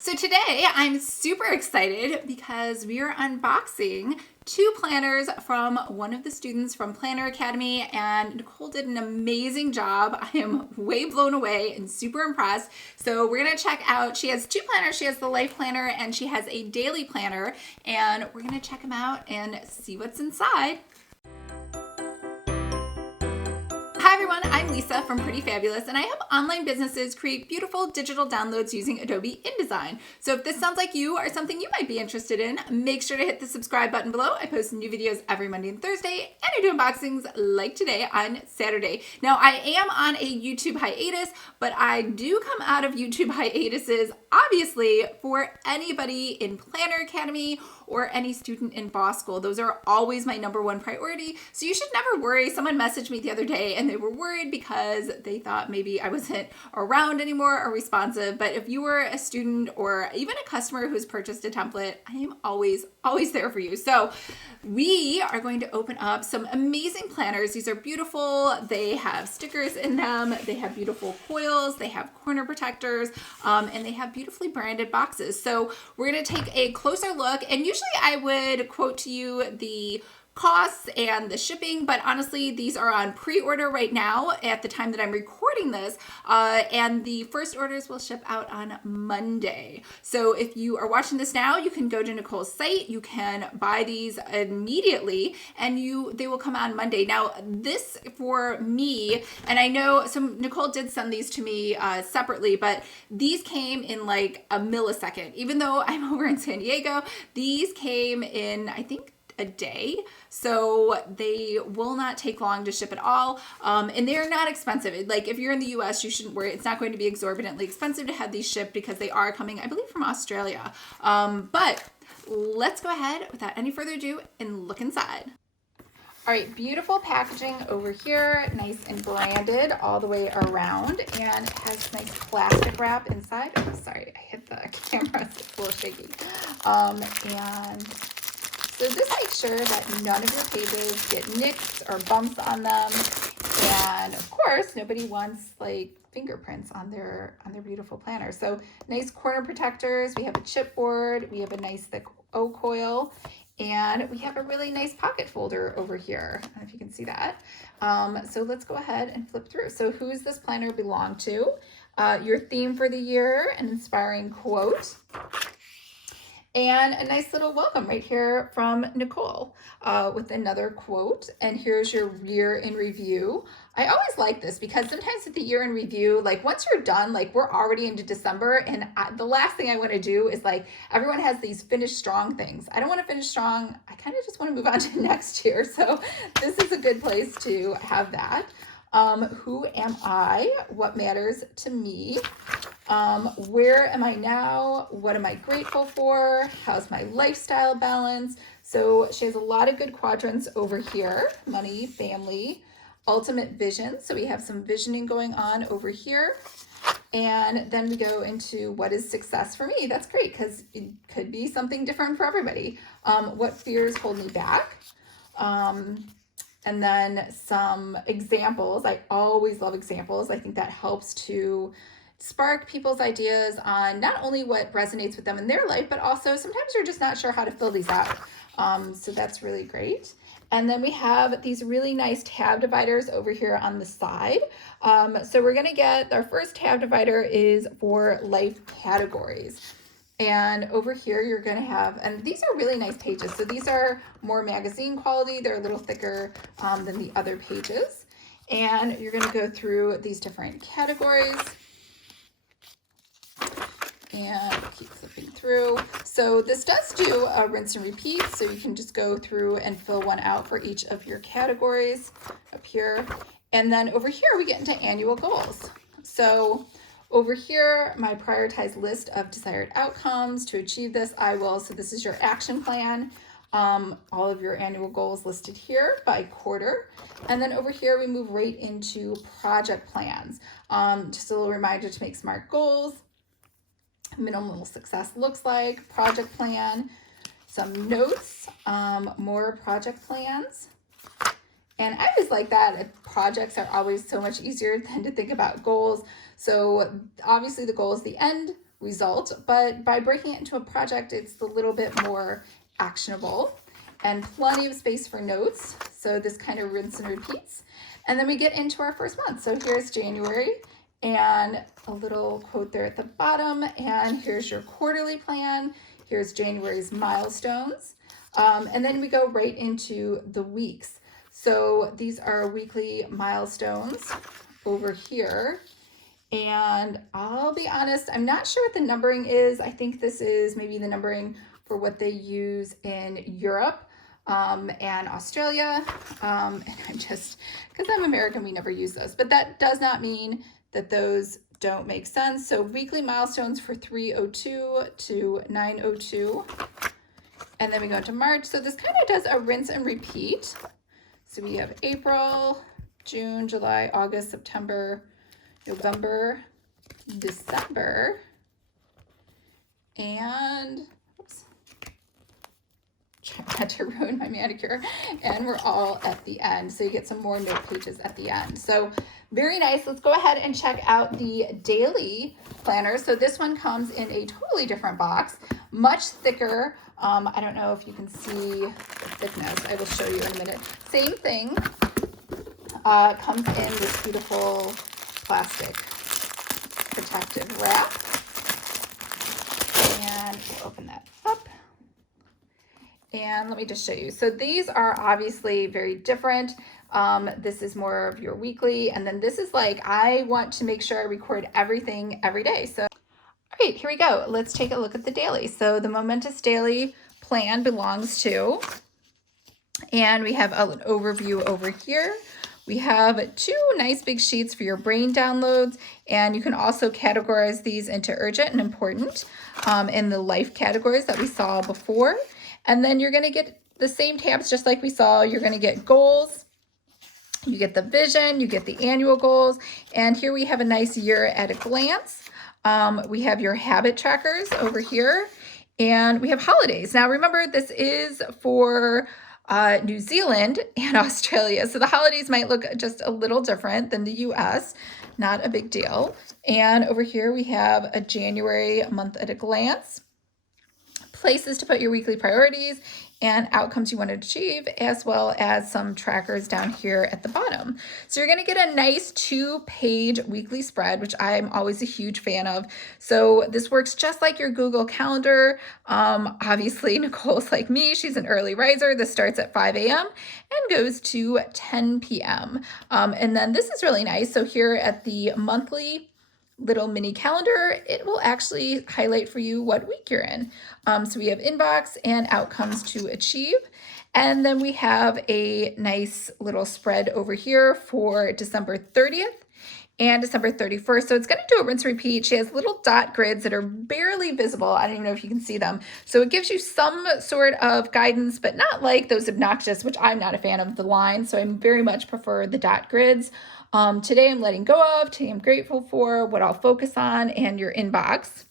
So today I'm super excited because we are unboxing two planners from one of the students from Planner Academy, and Nicole did an amazing job. I am way blown away and super impressed. So we're gonna check out, she has two planners. She has the life planner and she has a daily planner, and we're gonna check them out and see what's inside. Hi everyone, I'm Lisa from Pretty Fabulous, and I help online businesses create beautiful digital downloads using Adobe InDesign. So if this sounds like you or something you might be interested in, make sure to hit the subscribe button below. I post new videos every Monday and Thursday, and I do unboxings like today on Saturday. Now I am on a YouTube hiatus, but I do come out of YouTube hiatuses obviously for anybody in Planner Academy or any student in boss school. Those are always my number one priority. So you should never worry. Someone messaged me the other day and they were worried because they thought maybe I wasn't around anymore or responsive. But if you were a student or even a customer who's purchased a template, I am always there for you. So we are going to open up some amazing planners. These are beautiful. They have stickers in them. They have beautiful foils. They have corner protectors, and they have beautifully branded boxes. So we're going to take a closer look, and usually I would quote to you the costs and the shipping, but honestly these are on pre-order right now at the time that I'm recording this, and the first orders will ship out on Monday. So if you are watching this now, you can go to Nicole's site, you can buy these immediately, and they will come on Monday. Now this for me, and I know Nicole did send these to me separately, but these came in like a millisecond. Even though I'm over in San Diego, these came in, I think, a day, so they will not take long to ship at all, and they're not expensive. Like if you're in the US, you shouldn't worry. It's not going to be exorbitantly expensive to have these shipped because they are coming, I believe, from Australia. But let's go ahead without any further ado and look inside. All right, beautiful packaging over here, nice and branded all the way around, and it has nice plastic wrap inside. Oh, sorry, I hit the camera, so it's a little shaky. And so this makes sure that none of your pages get nicks or bumps on them. And of course, nobody wants like fingerprints on their beautiful planner. So nice corner protectors. We have a chipboard. We have a nice thick O coil. And we have a really nice pocket folder over here. I don't know if you can see that. So let's go ahead and flip through. So who does this planner belong to? Your theme for the year, an inspiring quote, and a nice little welcome right here from Nicole with another quote. And here's your year in review. I always like this because sometimes with the year in review, like once you're done, like we're already into December, and the last thing I want to do is like everyone has these finish strong things. I don't want to finish strong. I kind of just want to move on to next year. So this is a good place to have that. Who am I? What matters to me? Where am I now? What am I grateful for? How's my lifestyle balance? So she has a lot of good quadrants over here: money, family, ultimate vision. So we have some visioning going on over here. And then we go into what is success for me. That's great because it could be something different for everybody. What fears hold me back? And then some examples. I always love examples. I think that helps to spark people's ideas on not only what resonates with them in their life, but also sometimes you're just not sure how to fill these out. So that's really great. And then we have these really nice tab dividers over here on the side. So we're gonna get, our first tab divider is for life categories. And over here, you're going to have, and these are really nice pages. So these are more magazine quality. They're a little thicker than the other pages. And you're going to go through these different categories and keep flipping through. So this does do a rinse and repeat. So you can just go through and fill one out for each of your categories up here. And then over here, we get into annual goals. So over here, my prioritized list of desired outcomes. To achieve this, I will. So this is your action plan. All of your annual goals listed here by quarter. And then over here, we move right into project plans. Just a little reminder to make SMART goals. Minimal success looks like, project plan, some notes, more project plans. And I always like that. Projects are always so much easier than to think about goals. So obviously the goal is the end result, but by breaking it into a project, it's a little bit more actionable, and plenty of space for notes. So this kind of rinse and repeats. And then we get into our first month. So here's January, and a little quote there at the bottom, and here's your quarterly plan. Here's January's milestones. And then we go right into the weeks. So these are weekly milestones over here. And I'll be honest, I'm not sure what the numbering is. I think this is maybe the numbering for what they use in Europe and Australia. And I'm just, because I'm American, we never use those. But that does not mean that those don't make sense. So weekly milestones for 302 to 902. And then we go into March. So this kind of does a rinse and repeat. So we have April, June, July, August, September, November, December, and oops, try not to ruin my manicure, and we're all at the end. So you get some more note pages at the end. So very nice. Let's go ahead and check out the daily planner. So this one comes in a totally different box, much thicker. I don't know if you can see the thickness. I will show you in a minute. Same thing. Comes in this beautiful plastic protective wrap. And we'll open that up. And let me just show you. So these are obviously very different. This is more of your weekly. And then this is like, I want to make sure I record everything every day. So, all right, here we go. Let's take a look at the daily. So the Momentous daily plan belongs to, and we have an overview over here. We have two nice big sheets for your brain downloads, and you can also categorize these into urgent and important in the life categories that we saw before. And then you're going to get the same tabs just like we saw. You're going to get goals, you get the vision, you get the annual goals, and here we have a nice year at a glance. We have your habit trackers over here, and we have holidays. Now remember, this is for New Zealand and Australia. So the holidays might look just a little different than the US, not a big deal. And over here we have a January month at a glance, places to put your weekly priorities and outcomes you want to achieve, as well as some trackers down here at the bottom. So you're going to get a nice 2-page weekly spread, which I'm always a huge fan of. So this works just like your Google Calendar. Obviously, Nicole's like me. She's an early riser. This starts at 5 a.m. and goes to 10 p.m. And then this is really nice. So here at the monthly little mini calendar, it will actually highlight for you what week you're in. So we have inbox and outcomes to achieve. And then we have a nice little spread over here for December 30th and December 31st. So it's going to do a rinse repeat. She has little dot grids that are barely visible. I don't even know if you can see them. So it gives you some sort of guidance, but not like those obnoxious, which I'm not a fan of the lines. So I very much prefer the dot grids. Today I'm letting go of, today I'm grateful for, what I'll focus on, and your inbox.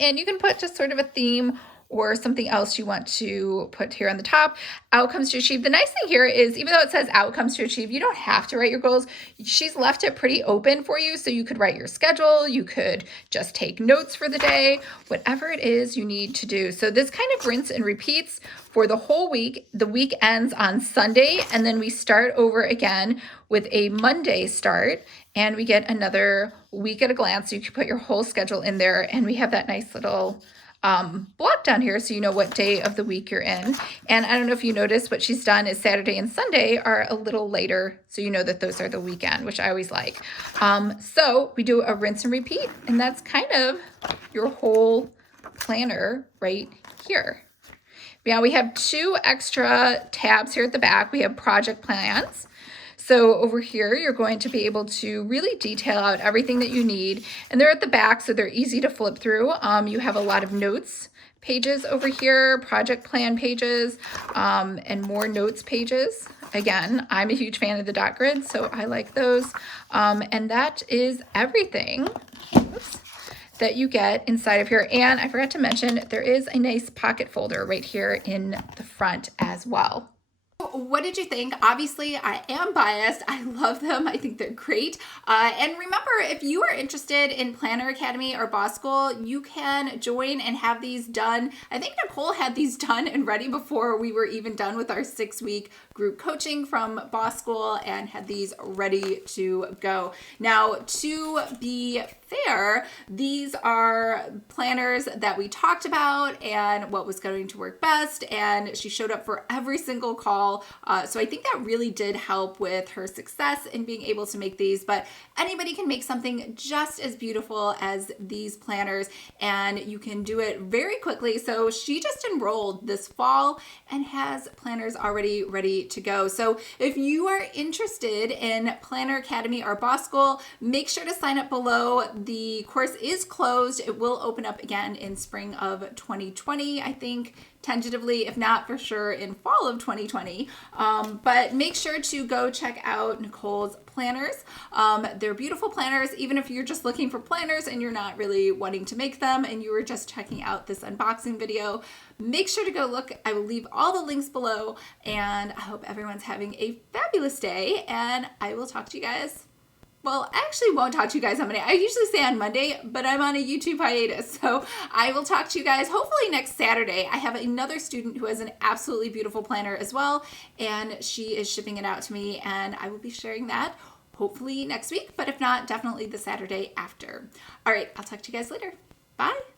And you can put just sort of a theme or something else you want to put here on the top. Outcomes to achieve. The nice thing here is, even though it says outcomes to achieve, you don't have to write your goals. She's left it pretty open for you. So you could write your schedule. You could just take notes for the day, whatever it is you need to do. So this kind of rinse and repeats for the whole week. The week ends on Sunday, and then we start over again with a Monday start, and we get another week at a glance. So you can put your whole schedule in there, and we have that nice little block down here so you know what day of the week you're in. And I don't know if you noticed, what she's done is Saturday and Sunday are a little later, so you know that those are the weekend, which I always like. So we do a rinse and repeat, and that's kind of your whole planner right here. Now we have 2 extra tabs here at the back. We have project plans. So over here, you're going to be able to really detail out everything that you need. And they're at the back, so they're easy to flip through. You have a lot of notes pages over here, project plan pages, and more notes pages. Again, I'm a huge fan of the dot grid, so I like those. And that is everything. Oops. That you get inside of here. And I forgot to mention, there is a nice pocket folder right here in the front as well. what did you think? Obviously, I am biased. I love them. I think they're great. And remember, if you are interested in Planner Academy or Boss School, you can join and have these done. I think Nicole had these done and ready before we were even done with our 6-week group coaching from Boss School, and had these ready to go. Now, to be fair, these are planners that we talked about and what was going to work best, and she showed up for every single call. So I think that really did help with her success in being able to make these, but anybody can make something just as beautiful as these planners, and you can do it very quickly. So she just enrolled this fall and has planners already ready to go. So if you are interested in Planner Academy or Boss School, make sure to sign up below. The course is closed. It will open up again in spring of 2020, I think, tentatively, if not for sure in fall of 2020. But make sure to go check out Nicole's planners. They're beautiful planners. Even if you're just looking for planners and you're not really wanting to make them and you were just checking out this unboxing video, make sure to go look. I will leave all the links below, and I hope everyone's having a fabulous day, and I will talk to you guys. Well, I actually won't talk to you guys on Monday. I usually say on Monday, but I'm on a YouTube hiatus. So I will talk to you guys hopefully next Saturday. I have another student who has an absolutely beautiful planner as well, and she is shipping it out to me, and I will be sharing that hopefully next week, but if not, definitely the Saturday after. All right, I'll talk to you guys later. Bye.